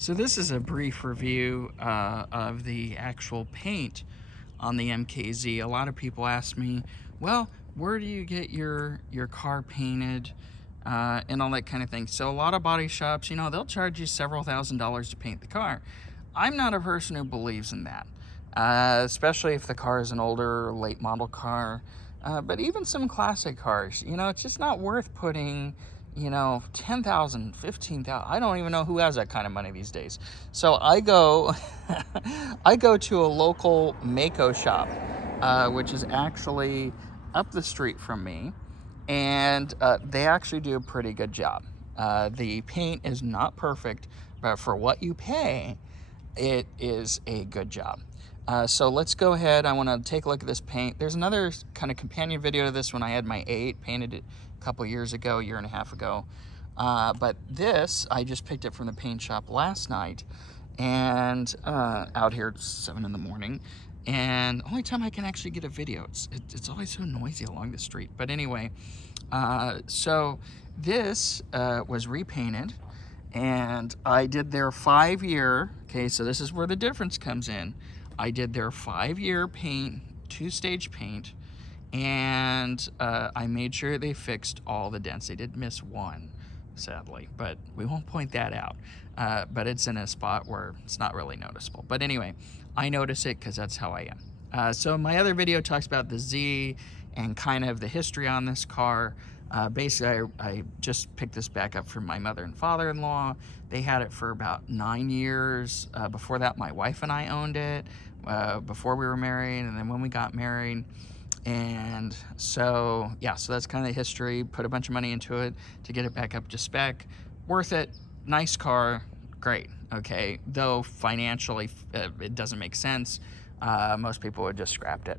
So this is a brief review of the actual paint on the MKZ. A lot of people ask me, well, where do you get your car painted and all that kind of thing. So a lot of body shops, they'll charge you several $1,000s to paint the car. I'm not a person who believes in that, especially if the car is an older, late model car. But even some classic cars, it's just not worth putting 10,000, 15,000. I don't even know who has that kind of money these days. So I go I go to a local MAACO shop, which is actually up the street from me, and they actually do a pretty good job. The paint is not perfect, but for what you pay, it is a good job. So let's go ahead. I want to take a look at this paint. There's another kind of companion video to this when I had my A8, painted it a couple years ago, year and a half ago. But this, I just picked it from the paint shop last night, and out here at 7 in the morning. And only time I can actually get a video. It's always so noisy along the street. But anyway, so this was repainted, and I did their 5-year. Okay, so this is where the difference comes in. I did their 5-year paint, 2-stage paint, and I made sure they fixed all the dents. They did miss one, sadly, but we won't point that out. But it's in a spot where it's not really noticeable. But anyway, I notice it because that's how I am. So my other video talks about the Z and kind of the history on this car. Basically, I just picked this back up from my mother and father-in-law. They had it for about 9 years. Before that, my wife and I owned it before we were married, and then when we got married. And so, yeah, so that's kind of the history. Put a bunch of money into it to get it back up to spec. Worth it. Nice car. Great. Okay. Though financially, it doesn't make sense. Most people would just scrapped it.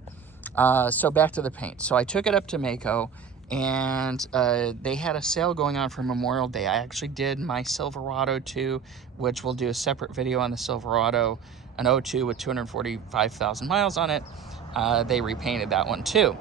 So back to the paint. So I took it up to MAACO, and they had a sale going on for Memorial Day. I actually did my Silverado 2, which we'll do a separate video on the Silverado, an 02 with 245,000 miles on it. They repainted that one too.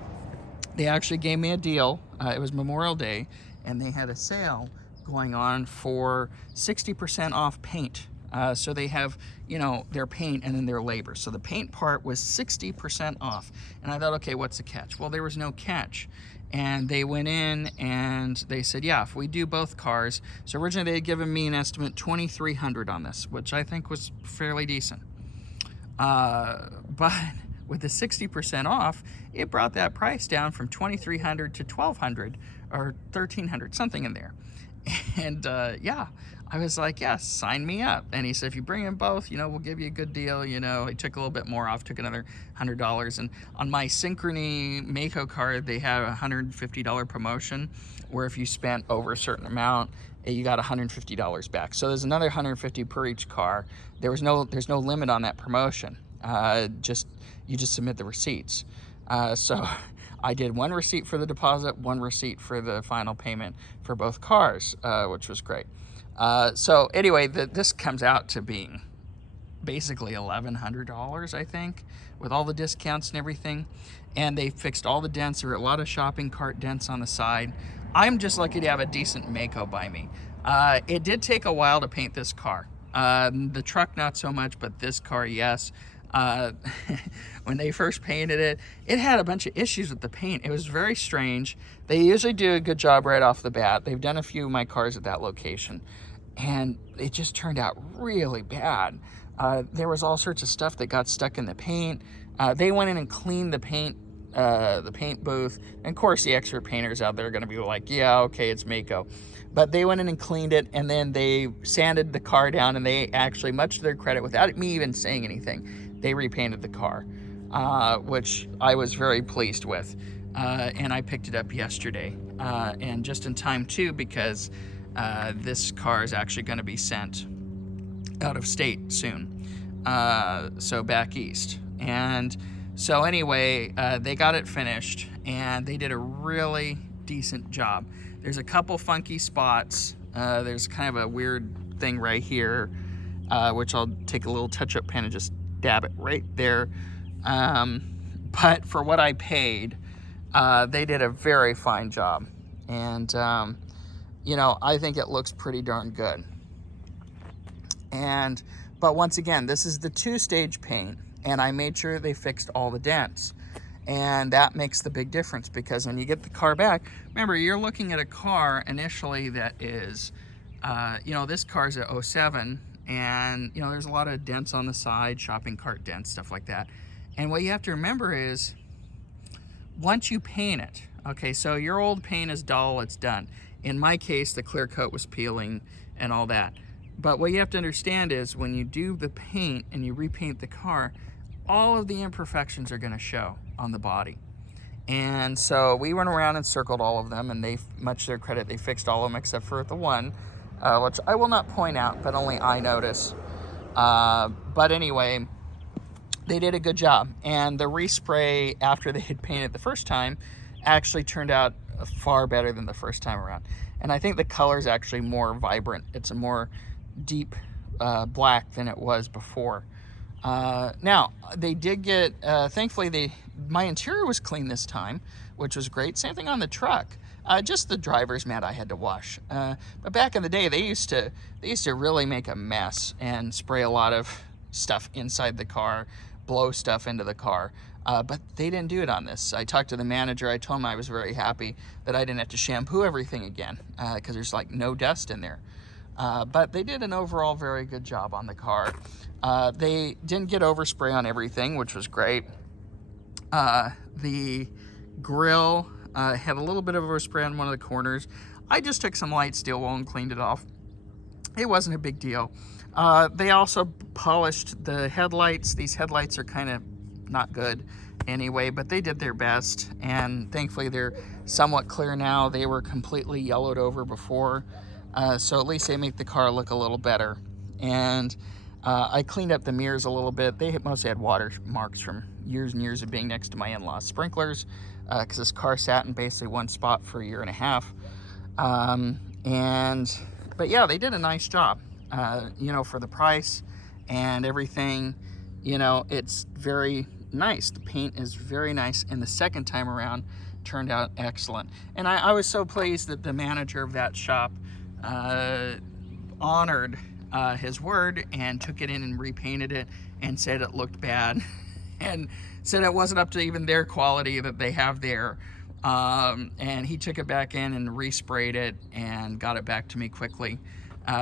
They actually gave me a deal. It was Memorial Day, and they had a sale going on for 60% off paint. So they have, their paint and then their labor. So the paint part was 60% off. And I thought, okay, what's the catch? Well, there was no catch. And they went in and they said, yeah, if we do both cars. So originally they had given me an estimate $2,300 on this, which I think was fairly decent. But with the 60% off, it brought that price down from $2,300 to $1,200 or $1,300, something in there. And yeah, I was like, yes, sign me up. And he said, if you bring in both, we'll give you a good deal. He took a little bit more off, took another $100. And on my Synchrony MAACO card, they have a $150 promotion where if you spent over a certain amount, you got $150 back. So there's another $150 per each car. There's no limit on that promotion. You just submit the receipts. So I did one receipt for the deposit, one receipt for the final payment for both cars, which was great. So anyway, this comes out to being basically $1,100, I think, with all the discounts and everything. And they fixed all the dents. There were a lot of shopping cart dents on the side. I'm just lucky to have a decent MAACO by me. It did take a while to paint this car. The truck, not so much, but this car, yes. When they first painted it, it had a bunch of issues with the paint. It was very strange. They usually do a good job right off the bat. They've done a few of my cars at that location, and it just turned out really bad. There was all sorts of stuff that got stuck in the paint. They went in and cleaned the paint booth. And of course, the expert painters out there are going to be like, yeah, okay, it's MAACO. But they went in and cleaned it, and then they sanded the car down, and they actually, much to their credit, without me even saying anything, they repainted the car, which I was very pleased with. And I picked it up yesterday, and just in time too, because this car is actually going to be sent out of state soon, so back east. And so anyway, they got it finished, and they did a really decent job. There's a couple funky spots. There's kind of a weird thing right here, which I'll take a little touch-up pen and just dab it right there. But for what I paid, they did a very fine job. And, I think it looks pretty darn good. But once again, this is the 2-stage paint, and I made sure they fixed all the dents. And that makes the big difference, because when you get the car back, remember, you're looking at a car initially that is, this car's a 07, and, there's a lot of dents on the side, shopping cart dents, stuff like that. And what you have to remember is, once you paint it, okay, so your old paint is dull, it's done. In my case, the clear coat was peeling and all that. But what you have to understand is, when you do the paint and you repaint the car, all of the imperfections are going to show on the body. And so we went around and circled all of them, and they, much to their credit, they fixed all of them except for the one, which I will not point out, but only I notice. But anyway, they did a good job. And the respray after they had painted the first time actually turned out far better than the first time around. And I think the color is actually more vibrant. It's a more deep black than it was before. Now, they did get, thankfully, my interior was clean this time, which was great. Same thing on the truck. Just the driver's mat I had to wash. But back in the day, they used to really make a mess and spray a lot of stuff inside the car, blow stuff into the car. But they didn't do it on this. I talked to the manager. I told him I was very happy that I didn't have to shampoo everything again, because there's like no dust in there. But they did an overall very good job on the car. They didn't get overspray on everything, which was great. The grill had a little bit of overspray on one of the corners. I just took some light steel wool and cleaned it off. It wasn't a big deal. They also polished the headlights. These headlights are kind of not good anyway, but they did their best, and thankfully they're somewhat clear now. They were completely yellowed over before, so at least they make the car look a little better. And I cleaned up the mirrors a little bit. They mostly had water marks from years and years of being next to my in-laws' sprinklers, because this car sat in basically one spot for a year and a half. But yeah, they did a nice job, for the price and everything. It's very nice. The paint is very nice, and the second time around turned out excellent. And I was so pleased that the manager of that shop honored his word and took it in and repainted it and said it looked bad and said it wasn't up to even their quality that they have there. And he took it back in and resprayed it and got it back to me quickly.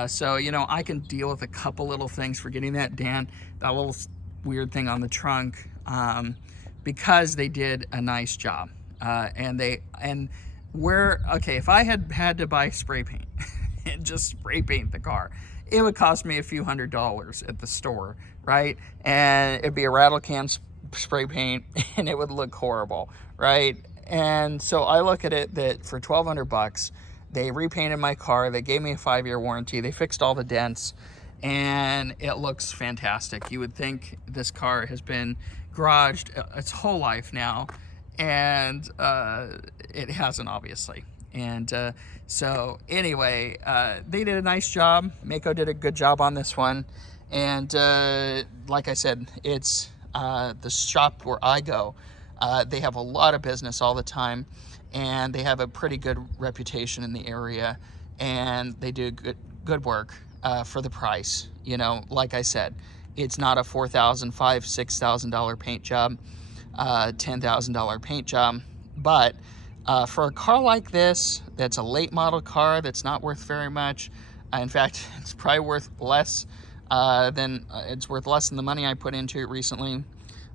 So, I can deal with a couple little things for getting that little weird thing on the trunk, because they did a nice job. If I had to buy spray paint and just spray paint the car, it would cost me a few $100s at the store, right? And it'd be a rattle can spray paint, and it would look horrible, right? And so I look at it that for $1,200, they repainted my car. They gave me a 5-year warranty. They fixed all the dents, and it looks fantastic. You would think this car has been garaged its whole life now, and it hasn't, obviously. And so anyway, they did a nice job. MAACO did a good job on this one. And like I said, it's the shop where I go. They have a lot of business all the time, and they have a pretty good reputation in the area, and they do good work for the price. Like I said, it's not a $4,000, $5,000, $6,000 paint job, $10,000 paint job, but for a car like this, that's a late model car, that's not worth very much. In fact, it's probably worth less than the money I put into it recently.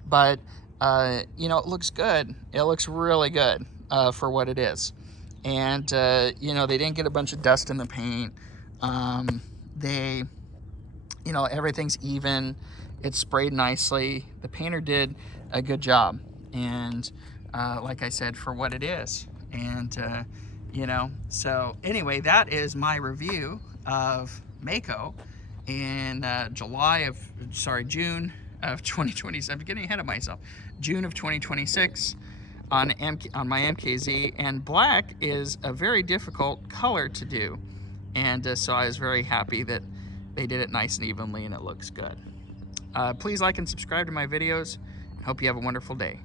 But it looks good. It looks really good for what it is. And they didn't get a bunch of dust in the paint. Everything's even. It's sprayed nicely. The painter did a good job. And like I said, for what it is. And so anyway, that is my review of MAACO in June of 2026. I'm getting ahead of myself. June of 2026 on my MKZ. And black is a very difficult color to do, and so I was very happy that they did it nice and evenly, and it looks good. Please like and subscribe to my videos. Hope you have a wonderful day.